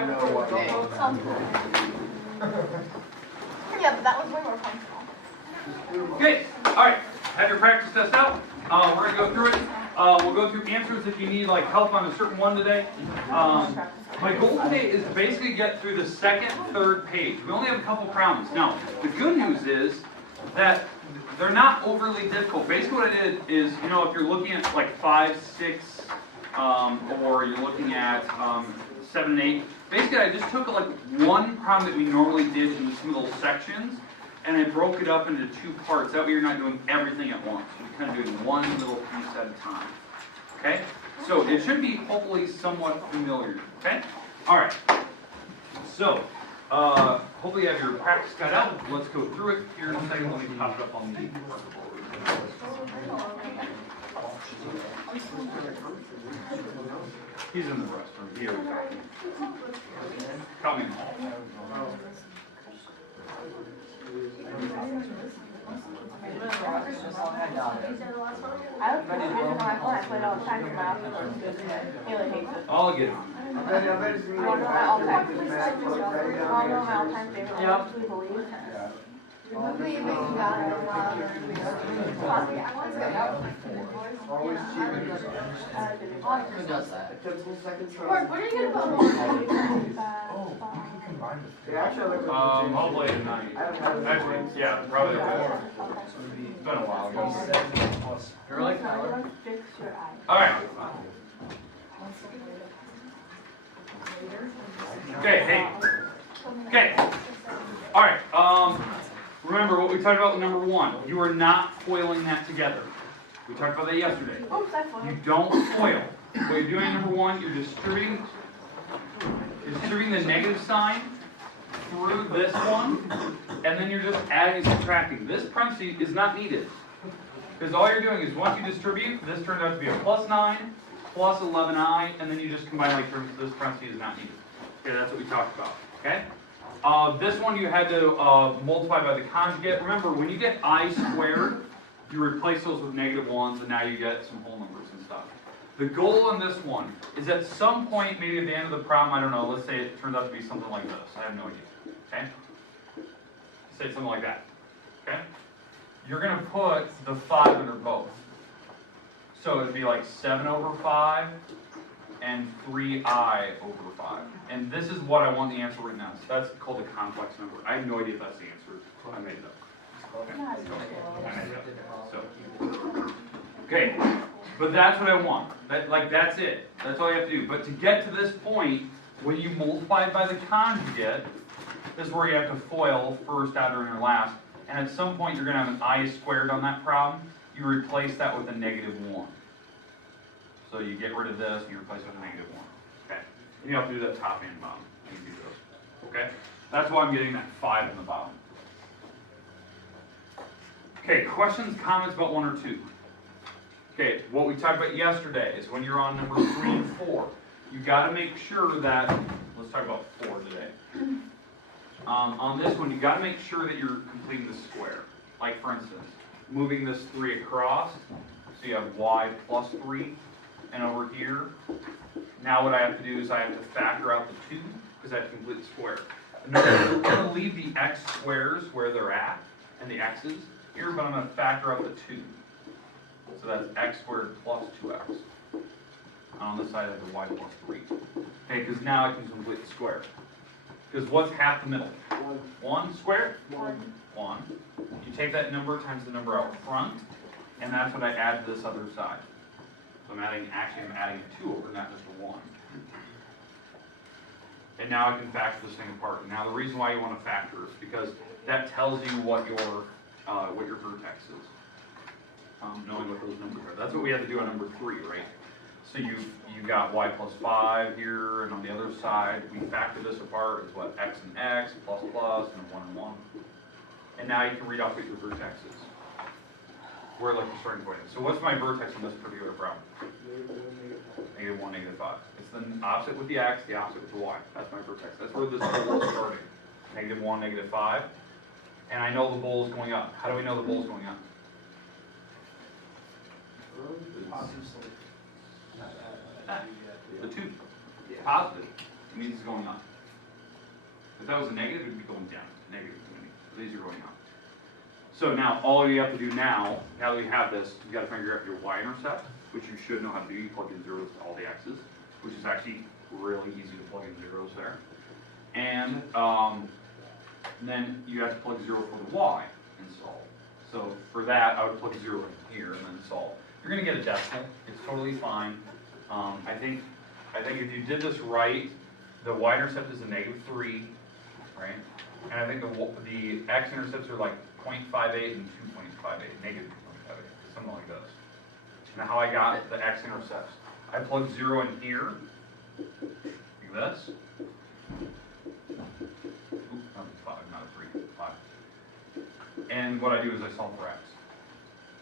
Sounds cool. Yeah, but that was way more functional. Okay, alright, have your practice test out. We're going to go through it. We'll go through answers if you need like help on a certain one today. My goal today is to basically get through the second, third page. We only have a couple problems. Now, the good news is that they're not overly difficult. Basically what I did is, you know, if you're looking at like 5, 6, or you're looking at 7 and 8, basically I just took like one problem that we normally did in some little sections, and I broke it up into 2 parts. That way you're not doing everything at once. You're kind of doing one little piece at a time. Okay? So it should be hopefully somewhat familiar. Okay? Alright. So, hopefully you have your practice cut out. Let's go through it. Here in a second, let me pop it up on the board. He's in the restroom. Here we go. Come in. I'll get on. Who does that? What are you going to put Hopefully tonight. Actually, yeah, probably okay. It's been a while ago. You're like Tyler. Alright. Okay, hey. Okay. Alright, remember what we talked about with number 1. You are not foiling that together. We talked about that yesterday. You don't foil. What you're doing in number 1, you're distributing the negative sign through this one, and then you're just adding and subtracting. This parenthesis is not needed. Because all you're doing is once you distribute, this turns out to be a plus 9, plus 11i, and then you just combine like this parenthesis is not needed. Okay, that's what we talked about. Okay? This one you had to multiply by the conjugate. Remember, when you get I squared, you replace those with negative 1s, and now you get some whole numbers and stuff. The goal in this one is at some point, maybe at the end of the problem, I don't know, let's say it turns out to be something like this. I have no idea. Okay? Say something like that. Okay? You're going to put the 5 under both. So it'd be like 7 over 5 and 3i over 5. And this is what I want the answer right now. So that's called a complex number. I have no idea if that's the answer. I made it up. Okay. I made it up. So. Okay. But that's what I want. That's it. That's all you have to do. But to get to this point, when you multiply it by the conjugate, this is where you have to FOIL first, outer, and last. And at some point, you're going to have an I squared on that problem. You replace that with a negative 1. So you get rid of this, and you replace it with a negative 1. Okay? And you have to do that top and bottom. You do those. Okay? That's why I'm getting that 5 in the bottom. Okay, questions, comments about 1 or 2? Okay, what we talked about yesterday is when you're on number 3 and 4, you got to make sure that, let's talk about 4 today. On this one, you got to make sure that you're completing the square. Like for instance, moving this 3 across, so you have y plus 3, and over here, now what I have to do is I have to factor out the 2, because I have to complete the square. We're going to leave the x squares where they're at, and the x's here, but I'm going to factor out the 2. So that's x squared plus 2x. On this side I have the y plus 3. Okay, because now I can complete the square. Because what's half the middle? 1 squared? 1. You take that number times the number out front, and that's what I add to this other side. So I'm adding a 2 over, not just a 1. And now I can factor this thing apart. Now the reason why you want to factor is because that tells you what your vertex is. Knowing what those numbers are. That's what we had to do on number 3, right? So you got y plus 5 here, and on the other side, we factor this apart as what? X and x, plus plus, and 1 and 1. And now you can read off what your vertex is. Where like the starting point is. So what's my vertex on this particular problem? Negative 1, negative 5. It's the opposite with the x, the opposite with the y. That's my vertex. That's where this bowl is starting. Negative 1, negative 5. And I know the bowl is going up. How do we know the bowl is going up? The 2. Positive. It means it's going up. If that was a negative, it'd be going down. Negative infinity. These are going up. So now, all you have to do now that you have this, you got to figure out your y-intercept, which you should know how to do. You plug in zeros to all the x's, which is actually really easy to plug in zeros there. And then you have to plug 0 for the y and solve. So for that, I would plug 0 in here and then solve. You're going to get a decimal. It's totally fine. I think if you did this right, the y-intercept is a -3, right? And I think the x-intercepts are like 0.58 and 2.58, -2.58, something like this. Now how I got the x-intercepts. I plugged 0 in here, like this. Oops, not a 5, not a 3, 5. And what I do is I solve for x.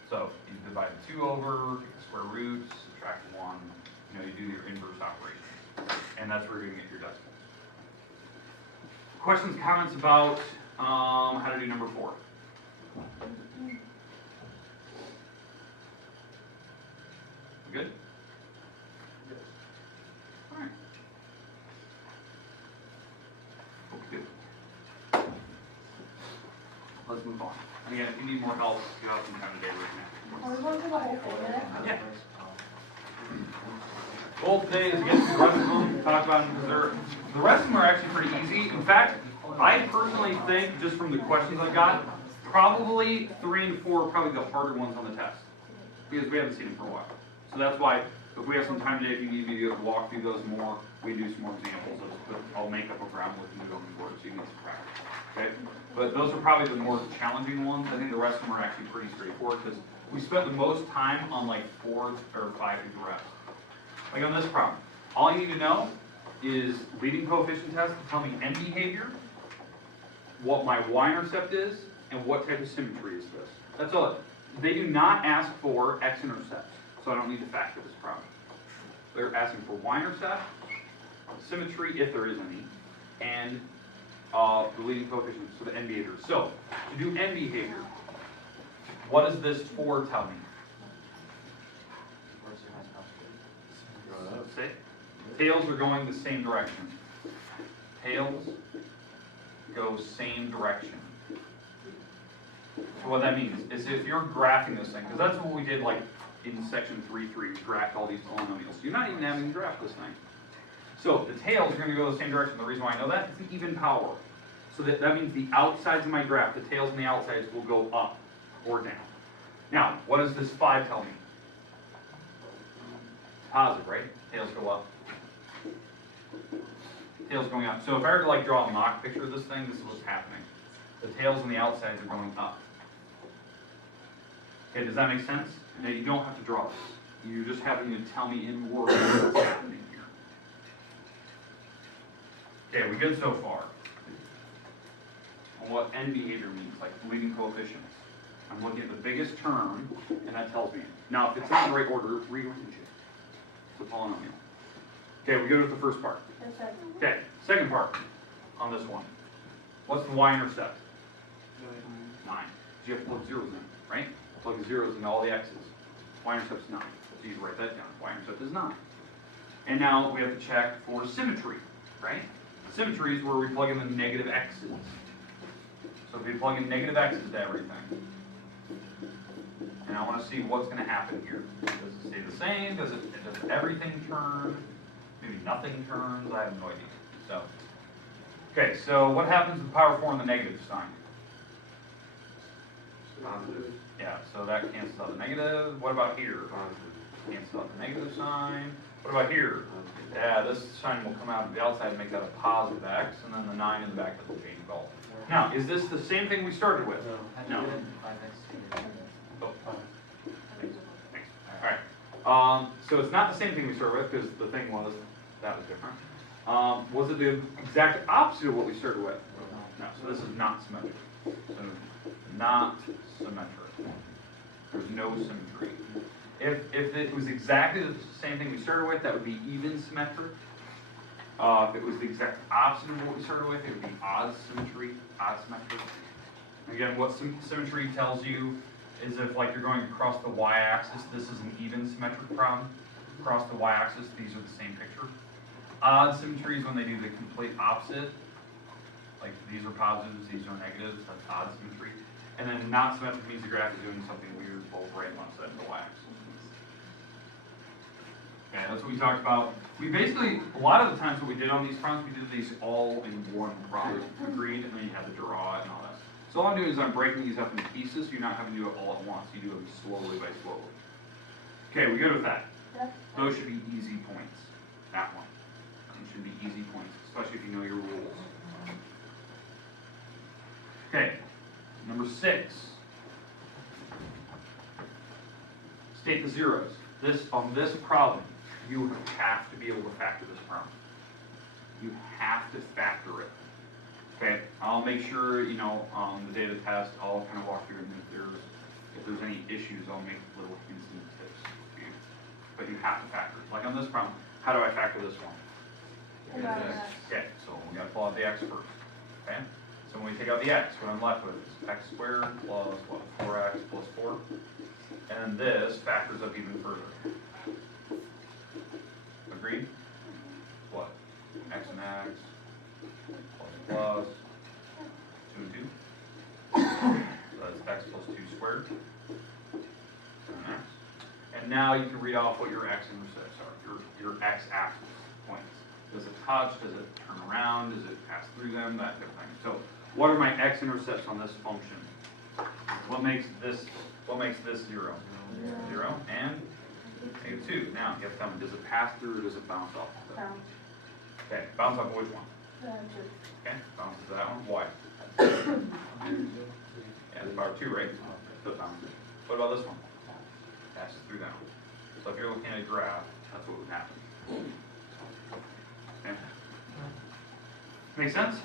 So you divide the 2 over, take the square roots, subtract 1, you do your inverse operation. And that's where you're going to get your decimal. Questions, comments about how to do number 4? Good? Yes. All right. Okay, good. Let's move on. And again, if you need more help, you have some time today we Are we going through the whole thing then? Yeah. Goal today is get to the rest of them, talk about them, because the rest of them are actually pretty easy. In fact, I personally think, just from the questions I got, probably 3 and 4 are probably the harder ones on the test, because we haven't seen them for a while. So that's why, if we have some time today, if you need me to walk through those more, we do some more examples. I'll make up a ground with you on the board so you can get some practice. Okay? But those are probably the more challenging ones. I think the rest of them are actually pretty straightforward, because we spent the most time on like 4 or 5 of the rest. Like on this problem, all you need to know is leading coefficient test to tell me end behavior, what my y-intercept is, and what type of symmetry is this. That's all. They do not ask for x-intercepts, so I don't need to factor this problem. They're asking for y-intercept, symmetry, if there is any, and the leading coefficient, so the end behavior. So, to do end behavior, what does this 4 tell me? Say, tails are going the same direction. Tails go same direction. So what that means is if you're graphing this thing, because that's what we did like in section 3.3, we graphed all these polynomials. You're not even having to graph this thing. So the tails are going to go the same direction. The reason why I know that is an even power. So that means the outsides of my graph, the tails and the outsides, will go up or down. Now, what does this 5 tell me? It's positive, right? Tails go up. Tails going up. So if I were to like draw a mock picture of this thing, this is what's happening. The tails and the outsides are going up. Okay, does that make sense? Now you don't have to draw this. You're just having to tell me in words what's happening here. Okay, we good so far? On what end behavior means, like leading coefficients. I'm looking at the biggest term, and that tells me. Now, if it's not in the right order, rearrange it. It's a polynomial. Okay, we go with the first part. Okay, second part on this one. What's the y-intercept? 9. So you have to plug zeros in, right? Plug zeros in all the x's. Y-intercept is 9. So you write that down. Y-intercept is 9. And now we have to check for symmetry, right? Symmetry is where we plug in the negative x's. So if we plug in negative x's to everything, and I want to see what's going to happen here. Does it stay the same? Does everything turn? Maybe nothing turns? I have no idea. So, okay, so what happens with power 4 on the negative sign? Positive. Yeah, so that cancels out the negative. What about here? Positive. Cancels out the negative sign. What about here? Yeah, this sign will come out of the outside and make that a positive x, and then the 9 in the back will change at all. Now, is this the same thing we started with? No. Oh. Thanks. All right. So it's not the same thing we started with because the thing was that was different. Was it the exact opposite of what we started with? No. So this is not symmetric. So not symmetric. There's no symmetry. If it was exactly the same thing we started with, that would be even symmetric. If it was the exact opposite of what we started with, it would be odd symmetry, odd symmetric. Again, what symmetry tells you is if like you're going across the y-axis, this is an even symmetric problem. Across the y-axis, these are the same picture. Odd symmetry is when they do the complete opposite. Like these are positives, these are negatives, that's odd symmetry. And then not symmetric means the graph is doing something weird, both right and left side of the y-axis. Okay, that's what we talked about. We basically, a lot of the times what we did on these problems, we did these all in one problem. Agreed, and then you had to draw it and all that. So all I'm doing is I'm breaking these up into pieces, so you're not having to do it all at once. You do them slowly by slowly. Okay, we good with that? Yep. Those should be easy points. That one. Those should be easy points, especially if you know your rules. Okay, number 6. State the zeros. On this problem, you have to be able to factor this problem. You have to factor it. Okay, I'll make sure, the day of the test, I'll kind of walk through, and if there's any issues, I'll make little hints and tips for you. But you have to factor it. Like on this problem, how do I factor this one? Okay, so we got to pull out the x first. Okay, so when we take out the x, what I'm left with is x squared plus what? 4x plus 4. And this factors up even further. Agreed? What? X and x plus 2 and 2. So that's x plus 2 squared. And x. And now you can read off what your x-intercepts are, your x-axis points. Does it touch? Does it turn around? Does it pass through them? That type of thing. So what are my x-intercepts on this function? What makes this 0? 0 and -2. Now you have to tell me, does it pass through or does it bounce off of that? Bounce. Okay, bounce off of which one? Okay, bounces to that one. Why? Yeah, the power 2, right? So it bounces. What about this one? Passes through that one. So if you're looking at a graph, that's what would happen. Okay. Make sense?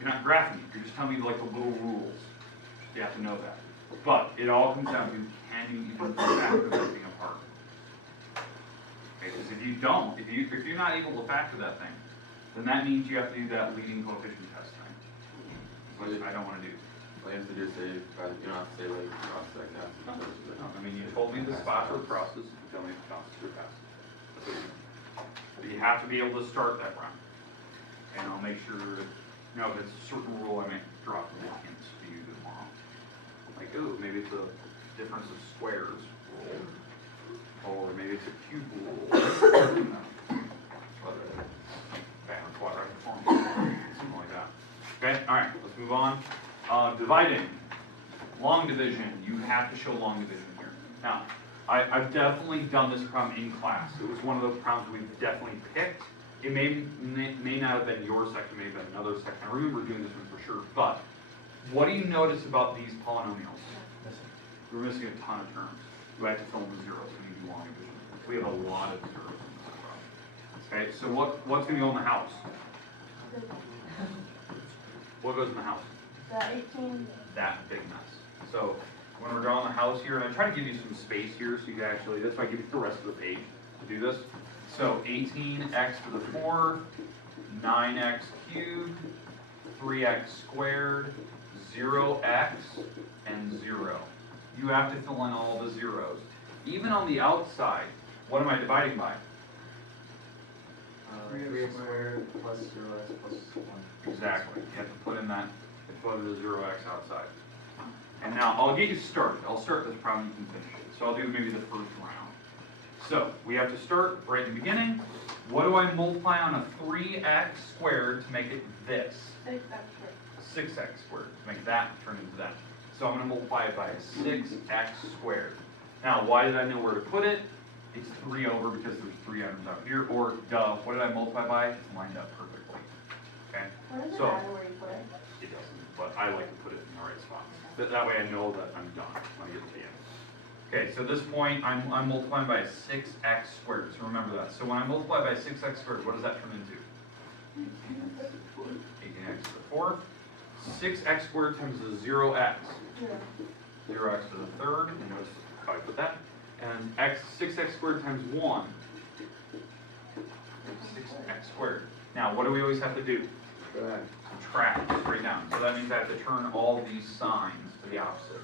You're not graphing it. You're just telling me like the little rules. You have to know that. But it all comes down to, can you even factor that thing apart? Okay, because if you don't, if you're not able to factor that thing, then that means you have to do that leading coefficient test thing, which I don't want to do. All you have to do is say, you don't have to say like cross second. No, I mean, you told me the spots are crosses, you tell me the crosses are passes. That's what you mean. But you have to be able to start that round. And I'll make sure, if it's a certain rule, I may drop the hints for you tomorrow. Like, oh, maybe it's a difference of squares rule. Or maybe it's a cube rule. Quadratic form. Something like that. Okay, alright, let's move on. Dividing. Long division. You have to show long division here. Now, I've definitely done this problem in class. It was one of those problems we've definitely picked. It may not have been your section, may have been another section. I remember doing this one for sure. But what do you notice about these polynomials? We're missing a ton of terms. We have to fill in the zeros when you do long division. We have a lot of zeros in this problem. Okay, so what's going to go in the house? What goes in the house? The 18. That big mess. So when we're drawing the house here, and I try to give you some space here so you can actually, that's why I give you the rest of the page to do this. So 18x to the 4, 9x cubed, 3x squared, 0x, and 0. You have to fill in all the zeros. Even on the outside, what am I dividing by? 3x squared plus 0x plus 1. Exactly. You have to put in that, put in the 0x outside. And now I'll get you started. I'll start this problem, you can finish it. So I'll do maybe the first round. So we have to start right in the beginning. What do I multiply on a 3x squared to make it this? 6x squared. 6x squared, to make that turn into that. So I'm going to multiply it by 6x squared. Now, why did I know where to put it? It's 3 over because there's 3 items out here. Or, duh, what did I multiply by? It's lined up perfectly. Okay? What does it So, matter where you put it? it doesn't, but I like to put it in the right spot. That way I know that I'm done when I get to the end. Okay, so at this point, I'm multiplying by 6x squared. So remember that. So when I multiply by 6x squared, what does that turn into? 18x to the 4th. 6x squared times the 0x. 0x to the 3rd. And notice how I put that. And 6x squared times 1. 6x squared. Now, what do we always have to do? Subtract, straight down. So that means I have to turn all these signs to the opposite.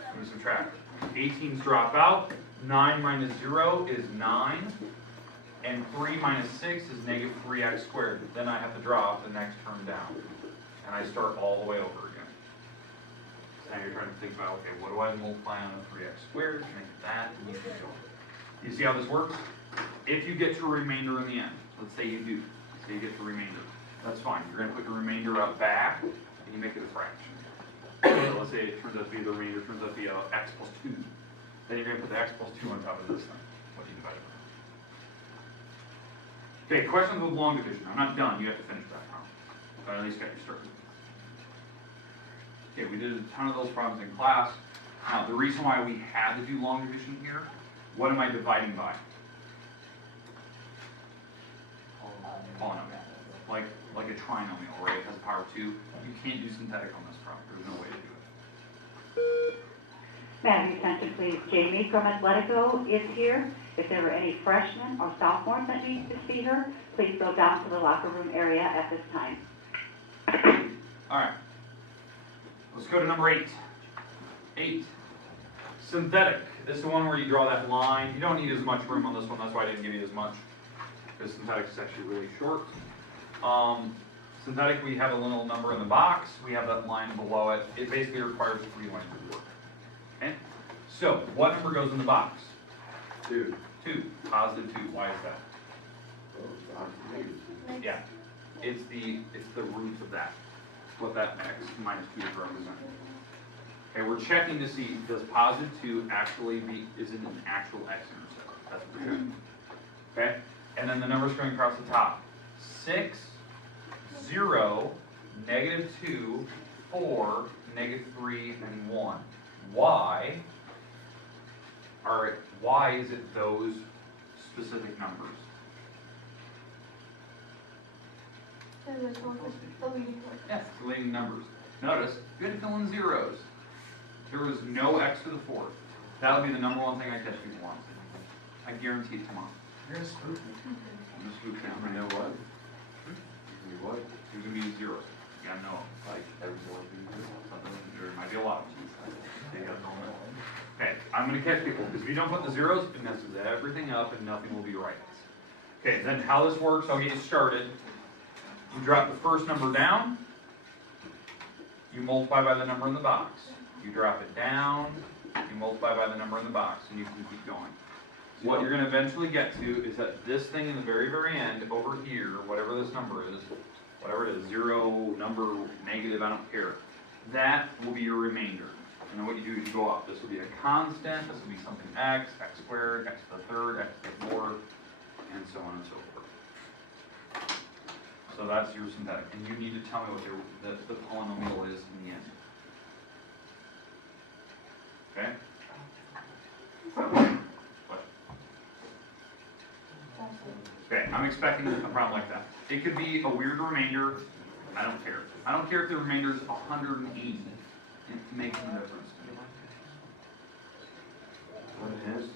Let me subtract. 18's drop out. 9 minus 0 is 9. And 3 minus 6 is negative 3x squared. Then I have to drop the next term down. and I start all the way over again. So now you're trying to think about, okay, what do I multiply on a 3x squared to make that, and you keep going. You see how this works? If you get to a remainder in the end, let's say you do, say you get to a remainder, that's fine. You're going to put the remainder up back, and you make it a fraction. So let's say it turns out to be the remainder, turns out to be x plus 2. Then you're going to put the x plus 2 on top of this thing, what you divided by. Okay, questions with long division. I'm not done, you have to finish that now. But at least get you started. Okay, we did a ton of those problems in class. Now, the reason why we had to do long division here, what am I dividing by? Polynomial. Like a trinomial, right? It has power 2. You can't do synthetic on this problem. There's no way to do it. May I have your attention, please? Jamie from Athletico is here. If there were any freshmen or sophomores that need to see her, please go down to the locker room area at this time. All right. Let's go to number 8. 8. Synthetic. This is the one where you draw that line. You don't need as much room on this one. That's why I didn't give you as much. Because synthetic is actually really short. Synthetic, we have a little number in the box. We have that line below it. It basically requires 3 lines of work. Okay? So, what number goes in the box? 2. 2. Positive 2. Why is that? Yeah. It's the root of that. It's what that x minus 2 is representing. Okay, we're checking to see, does positive 2 actually is it an actual x-intercept? That's what we're checking. Okay? And then the numbers going across the top. 6, 0, negative 2, 4, negative 3, and 1. Why is it those specific numbers? Yes, the leading numbers. Notice, you had to fill in zeros. There was no x to the 4th. That'll be the number one thing I catch people on. I guarantee it tomorrow. You're a spook. I'm just spook now. You know what? You what? There's gonna be zeros. You gotta know. Like every single thing. There might be a lot of them. You gotta know them. Okay, I'm gonna catch people, because if you don't put the zeros, it messes everything up and nothing will be right. Okay, then how this works, I'll get you started. You drop the first number down, you multiply by the number in the box. You drop it down, you multiply by the number in the box, and you can keep going. What you're gonna eventually get to is that this thing in the very, very end, over here, whatever this number is, whatever it is, 0, number, negative, I don't care, that will be your remainder. And then what you do is you go up. This will be a constant, this will be something x, x squared, x to the 3rd, x to the 4th, and so on and so forth. So that's your synthetic. And you need to tell me what the polynomial is in the end. Okay? Question? Okay, I'm expecting a problem like that. It could be a weird remainder. I don't care. I don't care if the remainder is 180. It makes no difference.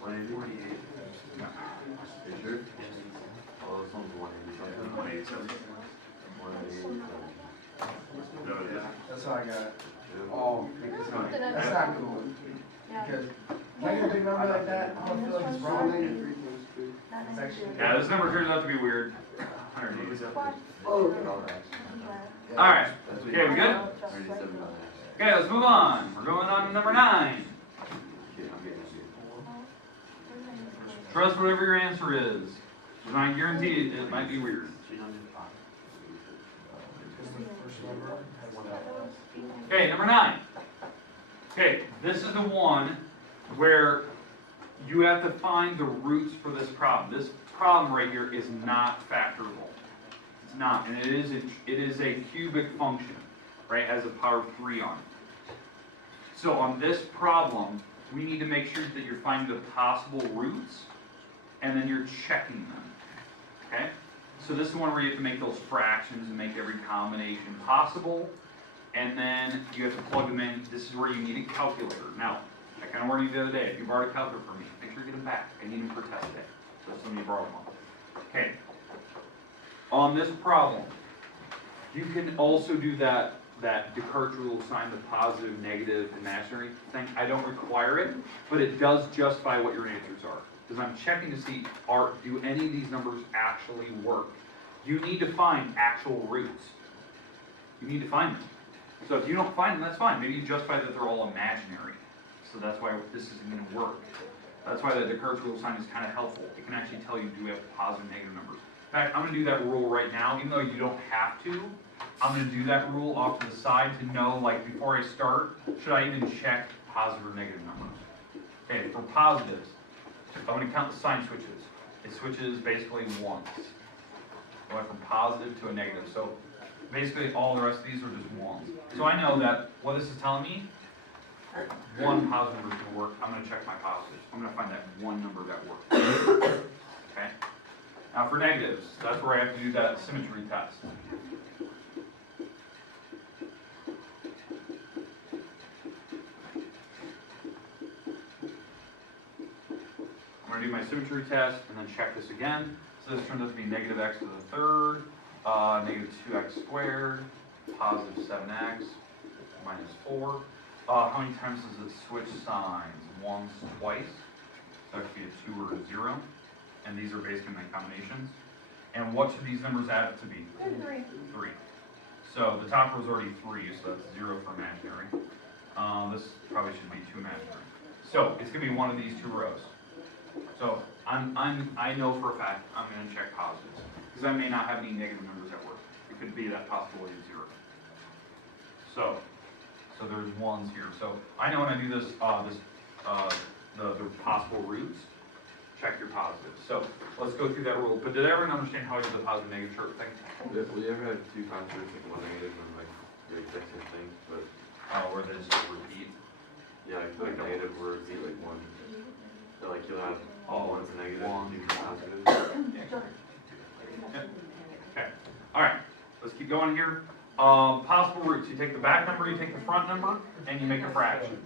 148. No. You sure? Oh, this one's 180. 187. 187. No, it is. That's how I got it. Oh, That's not cool. Because when you big number like that, I don't feel like it's wrong. It's actually. Yeah, this number turns out to be weird. 180. Oh, Alright. Okay, we good? 187. Okay, let's move on. We're going on to number 9. Okay, I'm getting it. Trust whatever your answer is. Because I guarantee it might be weird. Okay, number 9. Okay, this is the one where you have to find the roots for this problem. This problem right here is not factorable. It's not, and it is a cubic function, right? It has a power of 3 on it. So on this problem, we need to make sure that you're finding the possible roots, and then you're checking them. Okay? So this is one where you have to make those fractions and make every combination possible. And then you have to plug them in. This is where you need a calculator. Now, I kind of warned you the other day, if you borrowed a calculator from me, make sure you get them back. I need them for test day. So somebody borrow them. Okay. On this problem, you can also do that Descartes rule sign, the positive, negative, imaginary thing. I don't require it, but it does justify what your answers are. Because I'm checking to see, do any of these numbers actually work? You need to find actual roots. You need to find them. So if you don't find them, that's fine. Maybe you justify that they're all imaginary. So that's why this isn't going to work. That's why the curve rule sign is kind of helpful. It can actually tell you, do we have positive and negative numbers. In fact, I'm going to do that rule right now, even though you don't have to. I'm going to do that rule off to the side to know, like, before I start, should I even check positive or negative numbers? Okay, for positives, I'm going to count the sign switches. It switches basically once. Going from positive to a negative. So basically all the rest of these are just ones. So I know that what this is telling me, one positive number is going to work. I'm going to check my positives. I'm going to find that one number that works. Okay? Now for negatives, that's where I have to do that symmetry test. I'm going to do my symmetry test and then check this again. So this turns out to be negative x to the third, negative 2x squared, positive 7x, minus 4. How many times does it switch signs? Once, twice. So that could be a 2 or a 0. And these are basically my combinations. And what should these numbers add up to be? 3. 3. So the top row is already 3, so that's 0 for imaginary. This probably should be 2 imaginary. So it's going to be one of these 2 rows. So I know for a fact I'm going to check positives because I may not have any negative numbers at work. It could be that possibility of 0. So there's ones here. So I know when I do this, the possible roots, check your positives. So let's go through that rule. But did everyone understand how I did the positive negative chart thing? If we ever had two constants, like one negative and like the exact same thing, but Where they just repeat. yeah, like negative will repeat like one. So like you'll have one's a negative and two positives. Okay. All right. Let's keep going here. Possible roots. You take the back number, you take the front number, and you make a fraction.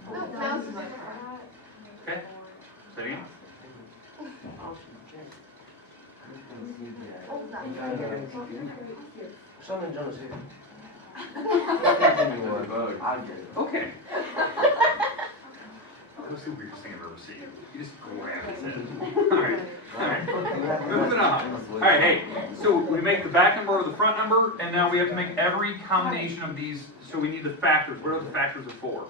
Okay. Say it again. Something Jonas here. Bug. Okay. That was the weirdest thing I've ever seen. You just grab his head. Alright. Moving on. Alright, hey, so we make the back number or the front number, and now we have to make every combination of these, so we need the factors. What are the factors of 4?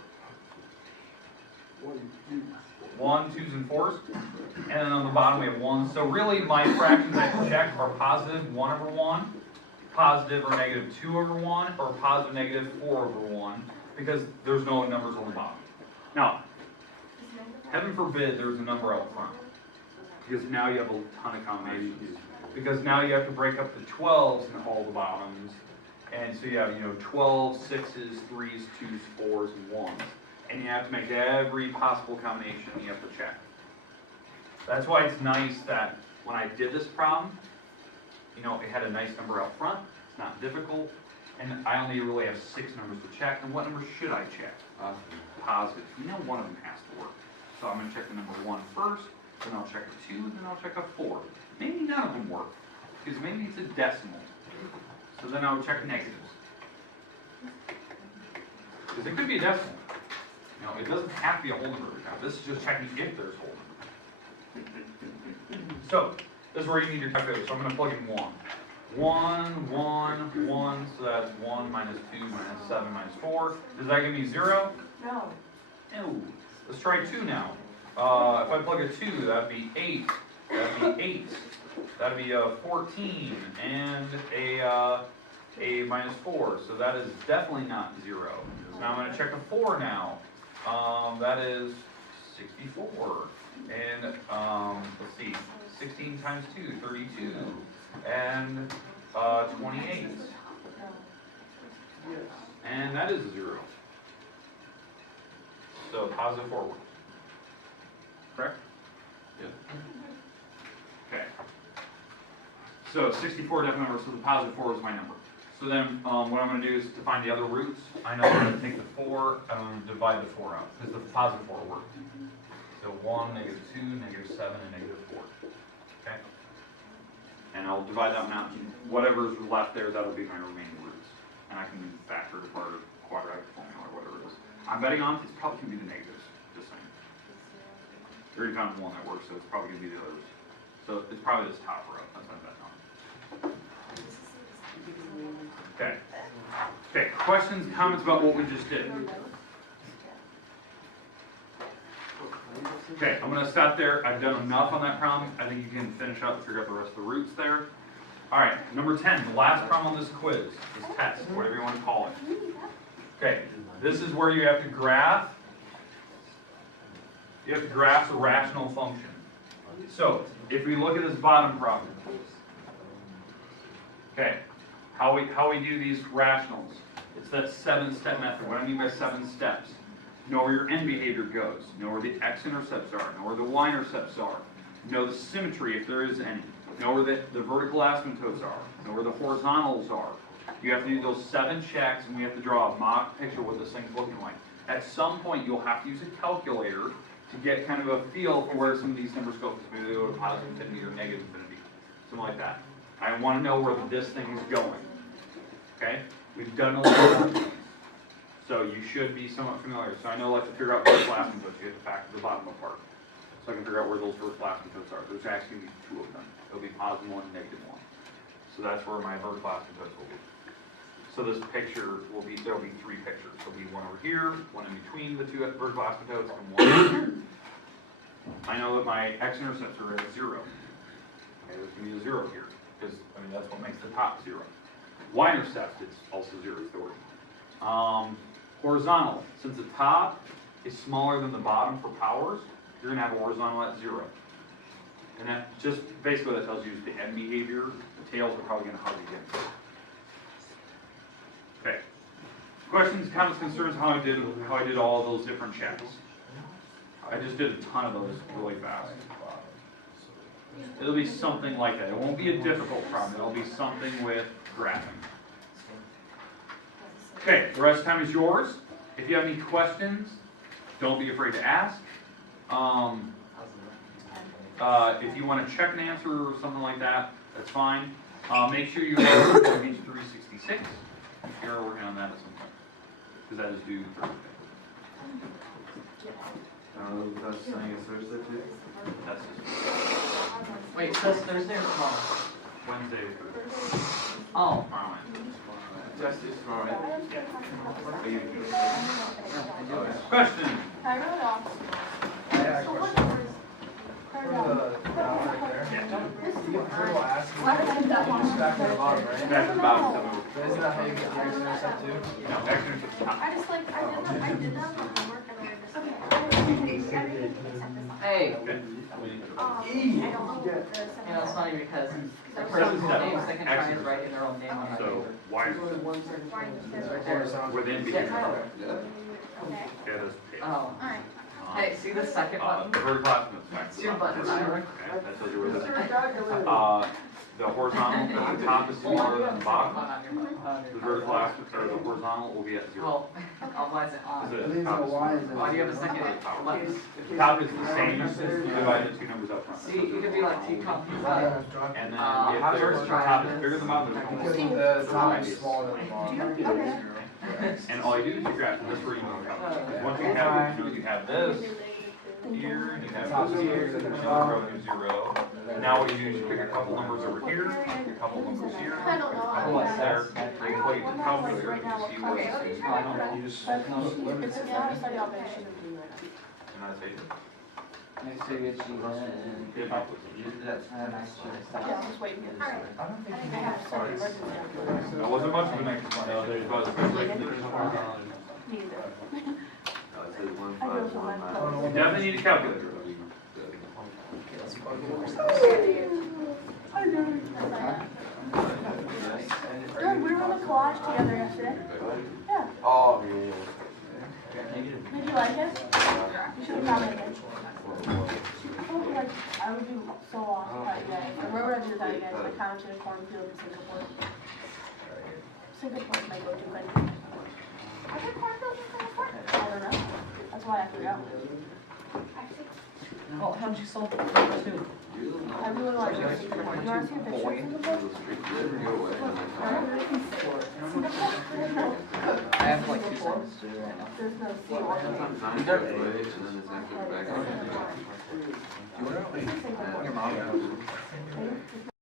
1, 2s, and 4s. And then on the bottom we have 1s. So really my fractions I can check are positive 1 over 1, positive or negative 2 over 1, or positive negative 4 over 1, because there's no numbers on the bottom. Now, heaven forbid there's a number out front, because now you have a ton of combinations. Because now you have to break up the 12s and all the bottoms, and so you have 12s, 6s, 3s, 2s, 4s, and 1s. And you have to make every possible combination you have to check. That's why it's nice that when I did this problem, it had a nice number out front, it's not difficult, and I only really have 6 numbers to check. And what number should I check? Positive. One of them has to work. So I'm going to check the number 1 first, then I'll check a 2, then I'll check a 4. Maybe none of them work, because maybe it's a decimal. So then I would check negatives. Because it could be a decimal. It doesn't have to be a whole number every time. This is just checking if there's whole number. So, this is where you need your calculator. So I'm going to plug in 1. 1, 1, 1, so that's 1 minus 2 minus 7 minus 4. Does that give me 0? No. No. Let's try 2 now. If I plug a 2, that'd be 8. That'd be 8. That'd be 14. And a minus 4. So that is definitely not 0. So now I'm going to check a 4 now. That is 64. And let's see. 16 times 2, 32. And 28. And that is 0. So positive 4 works. Correct? Yeah. Okay. So 64 definite number, so the positive 4 is my number. So then what I'm going to do is to find the other roots. I know I'm going to take the 4, and I'm going to divide the 4 out, because the positive 4 works. So 1, negative 2, negative 7, and negative 4. Okay? And I'll divide that out. Whatever's left there, that'll be my remaining roots. And I can factor it apart or quadratic formula or whatever it is. I'm betting on it's probably going to be the negatives, just saying. I already found one that works, so it's probably going to be the others. So it's probably this top row. That's what I'm betting on. Okay. Okay. Questions, comments about what we just did? Okay, I'm gonna stop there. I've done enough on that problem. I think you can finish up and figure out the rest of the roots there. All right, number 10, the last problem on this quiz, this test, whatever you want to call it. Okay, this is where you have to graph. You have to graph a rational function. So, if we look at this bottom problem, okay, how we do these rationals, it's that 7-step method. What I mean by 7 steps. Know where your end behavior goes. Know where the x-intercepts are. Know where the y-intercepts are. Know the symmetry, if there is any. Know where the vertical asymptotes are. Know where the horizontals are. You have to do those 7 checks, and we have to draw a mock picture of what this thing's looking like. At some point, you'll have to use a calculator to get kind of a feel for where some of these numbers go. Maybe they go to positive infinity or negative infinity. Something like that. I want to know where this thing is going. Okay? We've done a lot of these. So you should be somewhat familiar. So I know, like, to figure out vertical asymptotes, you have to factor the bottom apart. So I can figure out where those vertical asymptotes are. There's actually going to be 2 of them. There'll be positive 1 and negative 1. So that's where my vertical asymptotes will be. So this picture will be, there'll be 3 pictures. There'll be 1 over here, 1 in between the 2 vertical asymptotes, and 1 over here. I know that my x-intercepts are at 0. Okay, there's going to be a 0 here, because, I mean, that's what makes the top 0. Y-intercept, it's also 0, it's the word. Horizontal, since the top is smaller than the bottom for powers, you're going to have a horizontal at 0. And that just, basically what that tells you is the end behavior, the tails are probably going to hug again. Okay. Questions, comments, concerns, how I did all of those different checks. I just did a ton of those really fast. It'll be something like that. It won't be a difficult problem. It'll be something with graphing. Okay, the rest of the time is yours. If you have any questions, don't be afraid to ask. If you want to check an answer or something like that, that's fine. Make sure you have page 366. We're working on that at some point, because that is due Thursday. That's saying it's Thursday too? That's Wait, so that's Thursday or tomorrow? Wednesday or Thursday. Oh. Tomorrow night. Test is tomorrow. Are you doing it? I do it. Question. I wrote it off. I had a question. For the down right there. You get vertical asymptotes. Why did I do that You just back to the bottom, right? That's the bottom seven. But isn't that how you get the x-intercept too? No, x-intercepts top. I just like, I did that on homework and I just, okay. Hey, Okay. I don't know. you know, it's funny because the person's name, second try is writing their own name on my So, paper. y-intercepts. It's right there. Within Yeah, behavior. Tyler. Yeah. Okay, Yeah, those tails. Oh. alright. Hey, see the second button? The vertical asymptotes back to It's the your bottom. button, Tyler. Okay, that tells you where the horizontal, the top is smaller than the Oh, bottom. not your button. Oh, The your vertical button. asymptote, or the horizontal will be at 0. Well, why is it on? Because At the least top the is y smaller. is Oh, do you have a second button? The top is the same, you just divide the 2 numbers up front. See, you could be like T-Comp. And then how if does there's the try top this? is bigger than the bottom, there's no Because the top is smaller than the bottom. Okay. And all you do is you graph, and that's where you know it comes. Once you have, you have this here, you have this here, and then you throw in 0. Now what you do is you pick a couple numbers over here, a couple numbers here, a I don't know. couple up there, and you plug it in the calculator, and you see where this is. You just It's, yeah, I study all day, I shouldn't do it. And that's it. Yeah, I'm just waiting. Alright. I don't think I think I have some emergency. That wasn't much of an explanation, but especially if there's Me either. It says 1, 5, 1, 9. you definitely need a calculator. Doug, we were on the collage together yesterday. Yeah. Oh, yeah. Did you like it? You should have commented. Like, I would do so awesome without you guys. Like, where would I do without you guys? Like, Compton, Cornfield, and Singapore. Singapore's my go-to country. I think Cornfield's in Singapore. I don't know. That's why I forgot. Oh, how much you sold it for too? I really want to go to Singapore. You want to see a picture of Singapore? I have like 2 cents to do right now. There's no sea. Sometimes 9 goes away, and then it's not back. Singapore. Your mom.